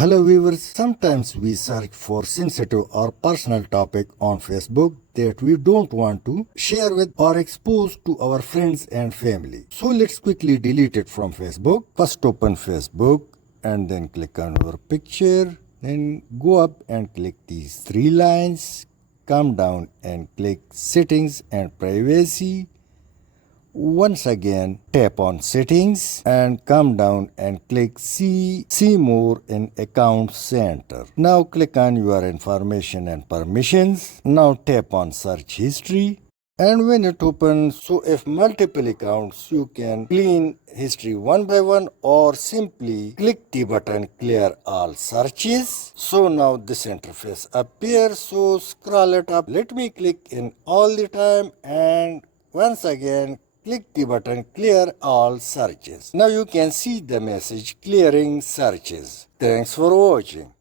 Hello viewers, sometimes we search for sensitive or personal topic on Facebook that we don't want to share with or expose to our friends and family. So let's quickly delete it from Facebook. First open Facebook and then click on your picture. Then go up and click these three lines. Come down and click settings and privacy. Once again, tap on settings and come down and click see more in account center. Now click on your information and permissions. Now tap on search history. And when it opens, so if multiple accounts, you can clean history one by one or simply click the button clear all searches. So now this interface appears, so scroll it up. Let me click in all the time and once again click the button clear all searches. Now you can see the message clearing searches. Thanks for watching.